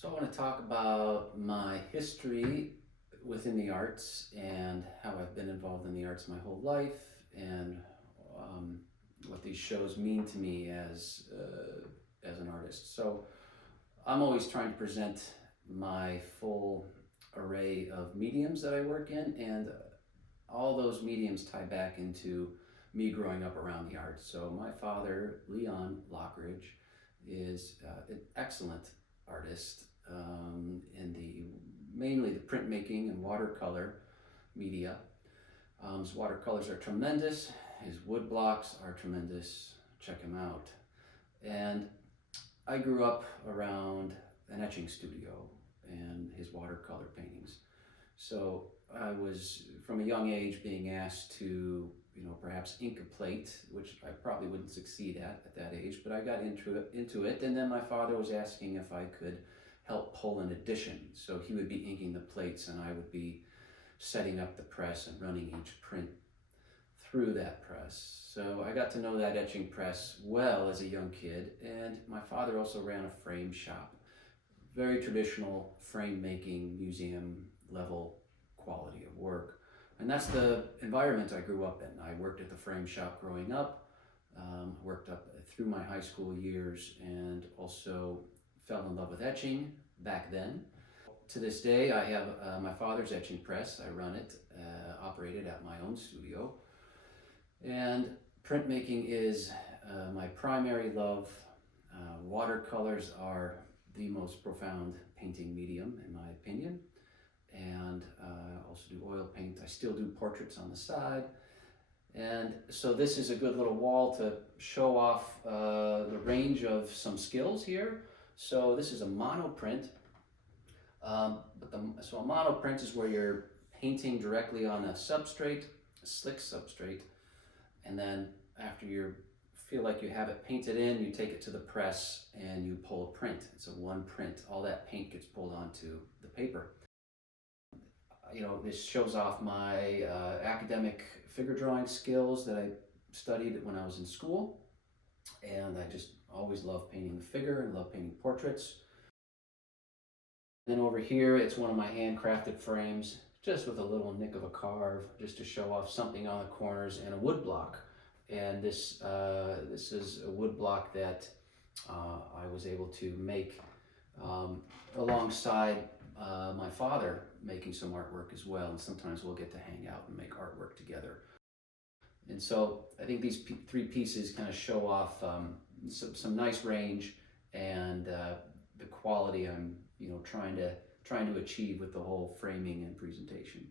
So I want to talk about my history within the arts and how I've been involved in the arts my whole life and um, what these shows mean to me as an artist. So I'm always trying to present my full array of mediums that I work in, and all those mediums tie back into me growing up around the arts. So my father, Leon Loughridge, is an excellent artist in the mainly the printmaking and watercolor media. His watercolors are tremendous. His wood blocks are tremendous. Check him out. And I grew up around an etching studio and his watercolor paintings. So I was from a young age being asked to, perhaps ink a plate, which I probably wouldn't succeed at that age, but I got into it. And then my father was asking if I could help pull an edition. So he would be inking the plates and I would be setting up the press and running each print through that press. So I got to know that etching press well as a young kid. And my father also ran a frame shop, very traditional frame making, museum level quality of work. And that's the environment I grew up in. I worked at the frame shop growing up, worked up through my high school years, and also fell in love with etching back then. To this day, I have my father's etching press. I run it, operated at my own studio. And printmaking is my primary love. Watercolors are the most profound painting medium, in my opinion. And I also do oil paint. I still do portraits on the side. And so this is a good little wall to show off the range of some skills here. So this is a monoprint. So a monoprint is where you're painting directly on a substrate, a slick substrate. And then after you feel like you have it painted in, you take it to the press and you pull a print. It's a one print. All that paint gets pulled onto the paper. This shows off my academic figure drawing skills that I studied when I was in school. And I just always loved painting the figure and love painting portraits. Then over here, it's one of my handcrafted frames, just with a little nick of a carve, just to show off something on the corners, and a wood block. And this is a wood block that I was able to make alongside my father making some artwork as well, and sometimes we'll get to hang out and make artwork together. And so I think these three pieces kind of show off some nice range and the quality I'm trying to achieve with the whole framing and presentation.